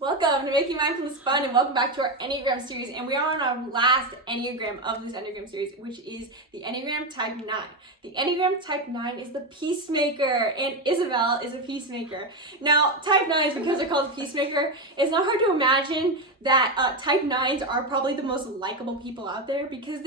Welcome to Making Mindfulness Fun, and welcome back to our Enneagram series. And we are on our last Enneagram of this Enneagram series, which is the Enneagram Type 9. The Enneagram Type 9 is the Peacemaker, and Isabel is a Peacemaker. Now, Type 9s, because they're called the Peacemaker, it's not hard to imagine that Type 9s are probably the most likable people out there, because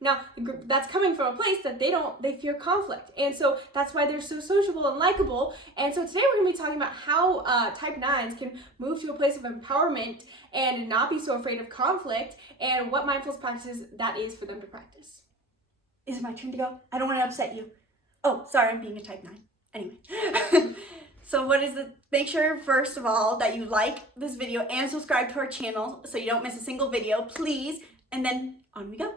now, that's coming from a place that they fear conflict. And so that's why they're so sociable and likable. And so today we're going to be talking about how Type 9s can move to a place of empowerment and not be so afraid of conflict, and what mindfulness practices that is for them to practice. Is it my turn to go? I don't want to upset you. Oh, sorry, I'm being a Type 9. Anyway. So make sure, first of all, that you like this video and subscribe to our channel so you don't miss a single video, please. And then on we go.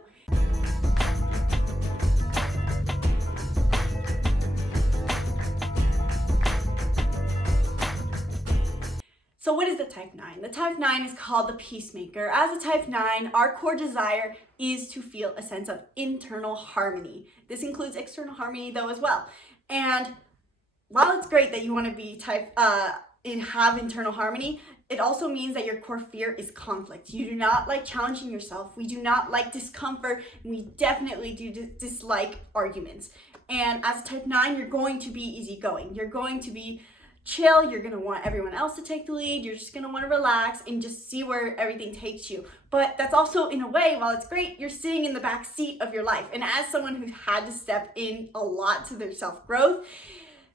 So what is the Type 9? The Type 9 is called the Peacemaker. As a Type 9, our core desire is to feel a sense of internal harmony. This includes external harmony though as well. And while it's great that you want to be have internal harmony, it also means that your core fear is conflict. You do not like challenging yourself. We do not like discomfort, and we definitely do dislike arguments. And as a Type 9, you're going to be easygoing. You're going to be chill, you're gonna want everyone else to take the lead, you're just gonna wanna relax and just see where everything takes you. But that's also, in a way, while it's great, you're sitting in the back seat of your life. And as someone who's had to step in a lot to their self-growth,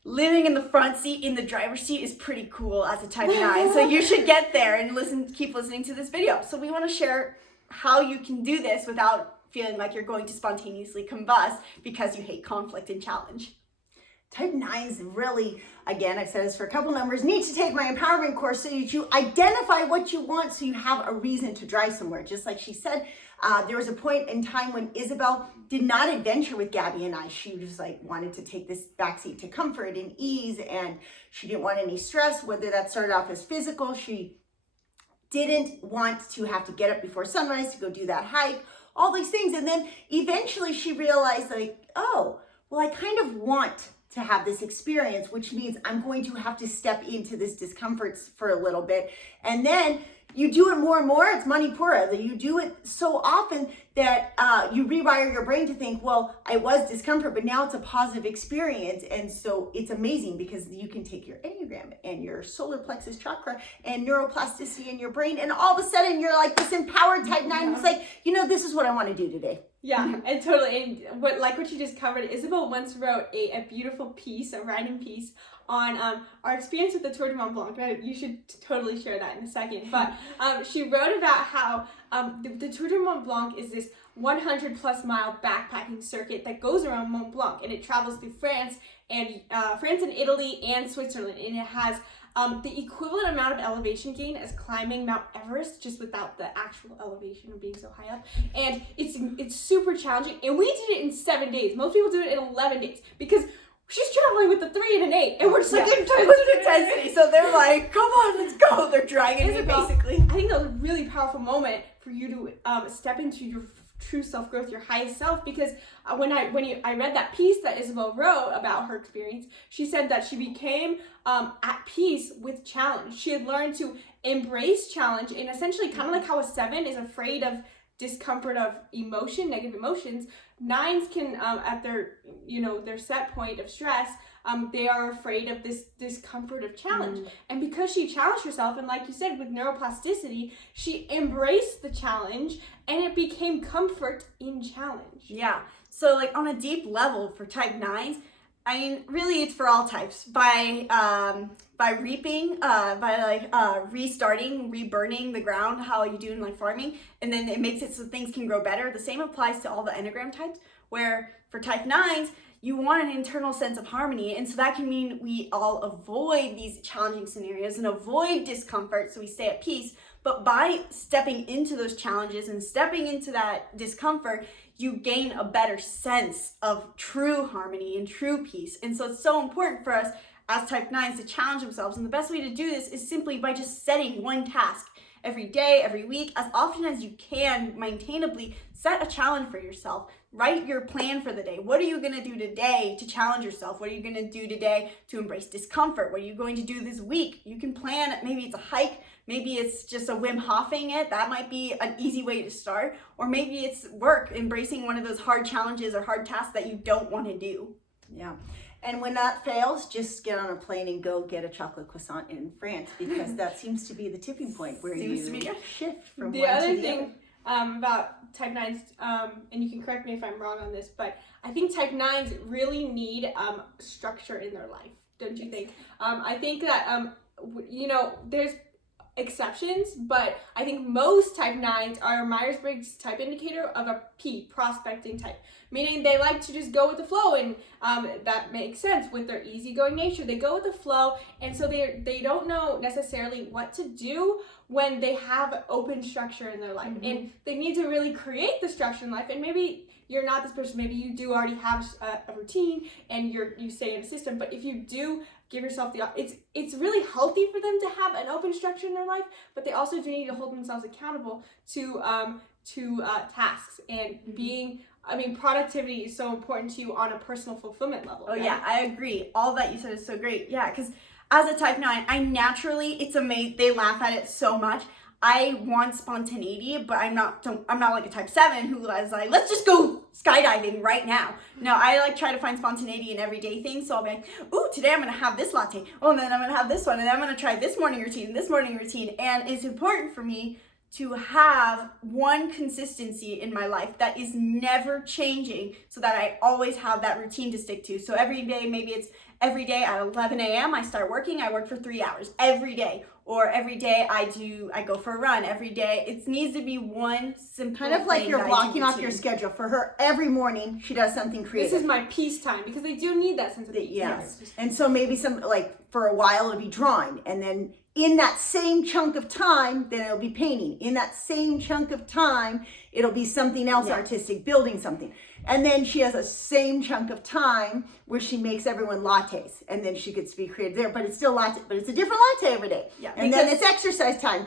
living in the front seat, in the driver's seat is pretty cool as a Type 9. So you should get there and keep listening to this video. So we wanna share how you can do this without feeling like you're going to spontaneously combust because you hate conflict and challenge. Type 9s really, again, I've said this for a couple numbers, need to take my empowerment course so that you identify what you want so you have a reason to drive somewhere. Just like she said, there was a point in time when Isabel did not adventure with Gabby and I. She just wanted to take this backseat to comfort and ease, and she didn't want any stress, whether that started off as physical. She didn't want to have to get up before sunrise to go do that hike, all these things. And then eventually she realized oh, well, I kind of want to have this experience, which means I'm going to have to step into this discomfort for a little bit. And then you do it more and more, it's manipura, that you do it so often that you rewire your brain to think, well, I was discomfort, but now it's a positive experience. And so it's amazing because you can take your Enneagram and your solar plexus chakra and neuroplasticity in your brain, and all of a sudden you're like this empowered Type 9 who's like, this is what I want to do today. Yeah, and totally. And what you just covered, Isabel once wrote a beautiful piece, a writing piece, on our experience with the Tour de Mont Blanc. You should totally share that in a second. But she wrote about how the Tour de Mont Blanc is this 100 plus mile backpacking circuit that goes around Mont Blanc, and it travels through France and Italy and Switzerland, and it has the equivalent amount of elevation gain as climbing Mount Everest, just without the actual elevation of being so high up. And it's super challenging, and we did it in 7 days. Most people do it in 11 days because she's traveling with the 3 and an 8, and we're just intensity. So they're like, come on, let's go. They're dragging me, basically. I think that was a really powerful moment for you to step into your true self-growth, your highest self, because when I read that piece that Isabel wrote about her experience, she said that she became at peace with challenge. She had learned to embrace challenge, and essentially kind of like how a 7 is afraid of discomfort of emotion, negative emotions, 9s can at their set point of stress, they are afraid of this discomfort of challenge. And because she challenged herself, and like you said, with neuroplasticity, she embraced the challenge, and it became comfort in challenge. Yeah. So on a deep level for Type 9s, I mean, really it's for all types. By reaping, restarting, reburning the ground, how you do in farming, and then it makes it so things can grow better. The same applies to all the Enneagram types, where for Type 9s, you want an internal sense of harmony. And so that can mean we all avoid these challenging scenarios and avoid discomfort so we stay at peace. But by stepping into those challenges and stepping into that discomfort, you gain a better sense of true harmony and true peace. And so it's so important for us as Type 9s to challenge themselves. And the best way to do this is simply by just setting one task every day, every week, as often as you can, maintainably set a challenge for yourself. write your plan for the day. What are you going to do today to challenge yourself? What are you going to do today to embrace discomfort? What are you going to do this week? You can plan, maybe it's a hike, maybe it's just a Wim Hofing it. That might be an easy way to start. Or maybe it's work, embracing one of those hard challenges or hard tasks that you don't want to do. Yeah. And when that fails, just get on a plane and go get a chocolate croissant in France, because that seems to be the tipping point where you shift from the one other to the thing about type 9s, and you can correct me if I'm wrong on this, but I think type 9s really need structure in their life, don't you think? I think that, there's exceptions, but I think most type 9s are a Myers-Briggs type indicator of a P, prospecting type, meaning they like to just go with the flow, and that makes sense with their easygoing nature. They go with the flow, and so they don't know necessarily what to do when they have open structure in their life, and they need to really create the structure in life. And maybe you're not this person, maybe you do already have a routine and you stay in a system, but if you do give yourself it's really healthy for them to have an open structure in their life, but they also do need to hold themselves accountable to tasks and productivity is so important to you on a personal fulfillment level. Oh, right? Yeah, I agree. All that you said is so great. Yeah, because as a type 9, I naturally, it's amazing, they laugh at it so much. I want spontaneity, but I'm not like a type 7 who is like, let's just go skydiving right now. No, I like try to find spontaneity in everyday things. So I'll be like, ooh, today I'm going to have this latte. Oh, and then I'm going to have this one. And then I'm going to try this morning routine and this morning routine. And it's important for me to have one consistency in my life that is never changing, so that I always have that routine to stick to. So every day, maybe it's every day at 11 a.m. I start working, I work for 3 hours every day. Or every day I go for a run. Every day it needs to be one simple kind of like thing you're that blocking off your schedule. For her, every morning she does something creative. This is my peace time, because they do need that sense of peace. Yes. And so maybe for a while it'll be drawing, and then in that same chunk of time, then it'll be painting. In that same chunk of time, it'll be something else artistic, building something. And then she has a same chunk of time where she makes everyone lattes, and then she gets to be creative there. But it's still latte, but it's a different latte every day. Yeah. And then it's exercise time,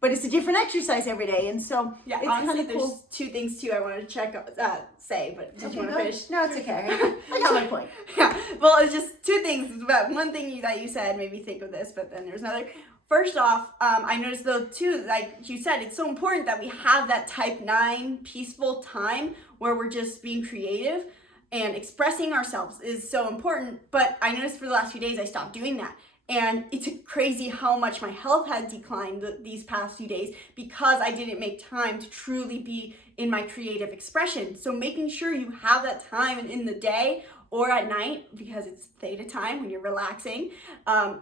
but it's a different exercise every day. And so yeah, it's honestly, kind of cool. there's two things too I wanted to say, but did you want to finish? No, it's okay. I got my point. Yeah. Well, it's just two things. But one thing that you said made me think of this, but then there's another. First off, I noticed though too, like you said, it's so important that we have that type 9 peaceful time where we're just being creative and expressing ourselves is so important. But I noticed for the last few days, I stopped doing that. And it's crazy how much my health had declined these past few days because I didn't make time to truly be in my creative expression. So making sure you have that time in the day or at night, because it's theta time when you're relaxing,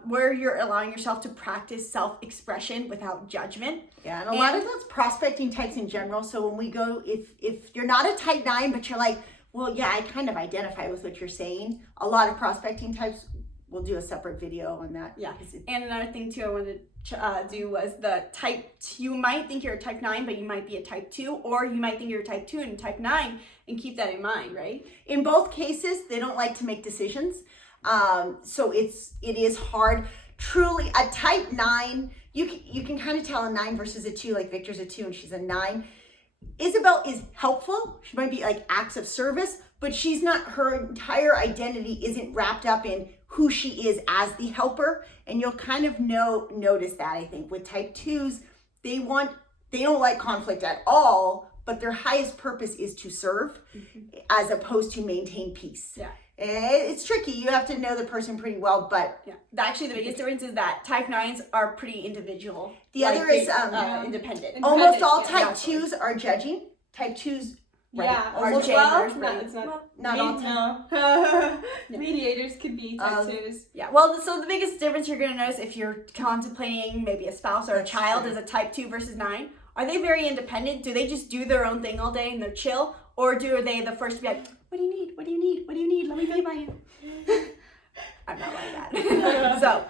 where you're allowing yourself to practice self-expression without judgment. Yeah, and a lot of that's prospecting types in general. So when we go, if you're not a type 9, but you're like, well, yeah, I kind of identify with what you're saying, a lot of prospecting types, we'll do a separate video on that. Yeah, and another thing too I wanted to do was the type, you might think you're a type 9, but you might be a type 2, or you might think you're a type 2 and type 9, and keep that in mind, right? In both cases, they don't like to make decisions. So it is hard. Truly, a type 9, you can kind of tell a 9 versus a 2, like Victor's a 2 and she's a 9. Isabel is helpful. She might be like acts of service, but she's not, her entire identity isn't wrapped up in who she is as the helper. And you'll kind of notice that, I think. With type 2s, they don't like conflict at all, but their highest purpose is to serve as opposed to maintain peace. Yeah. It's tricky. You have to know the person pretty well, but yeah. Actually, the biggest difference is that type 9s are pretty individual. The other is independent. Almost all type 2s are judging. Type 2s are well, generous. it's not all time. Mediators could be type 2s. Yeah, well, so the biggest difference you're going to notice if you're contemplating maybe a spouse or a child is a type 2 versus 9. Are they very independent? Do they just do their own thing all day and they're chill? Or are they the first to be like, what do you need? What do you need? What do you need? Let me be by you. I'm not like that. So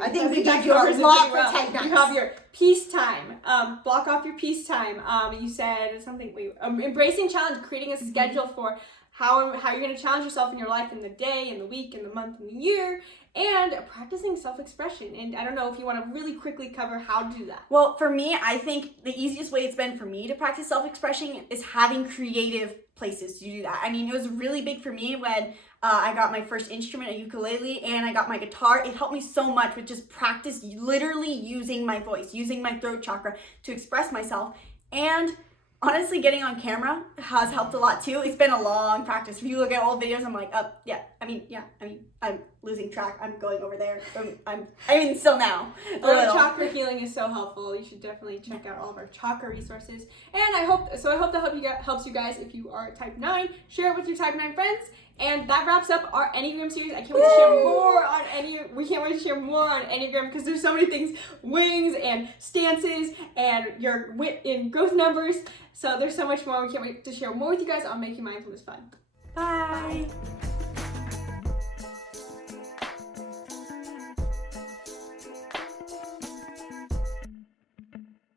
I think we gave you a lot for type 9. You have your peace time. Block off your peace time. You said something. Embracing challenge, creating a schedule for how you're going to challenge yourself in your life, in the day, in the week, in the month, in the year, and practicing self-expression. And I don't know if you want to really quickly cover how to do that. Well, for me, I think the easiest way it's been for me to practice self-expression is having creative places to do that. I mean, it was really big for me when I got my first instrument, a ukulele, and I got my guitar. It helped me so much with just practice literally using my voice, using my throat chakra to express myself. And honestly, getting on camera has helped a lot too. It's been a long practice. If you look at old videos, I'm like, I'm losing track. I'm going over there. Still now. Throat chakra healing is so helpful. You should definitely check out all of our chakra resources. And I hope that helps you guys if you are type 9. Share it with your type 9 friends. And that wraps up our Enneagram series. I can't wait to share more on We can't wait to share more on Enneagram because there's so many things, wings and stances and your wit in growth numbers. So there's so much more. We can't wait to share more with you guys on making mindfulness fun. Bye.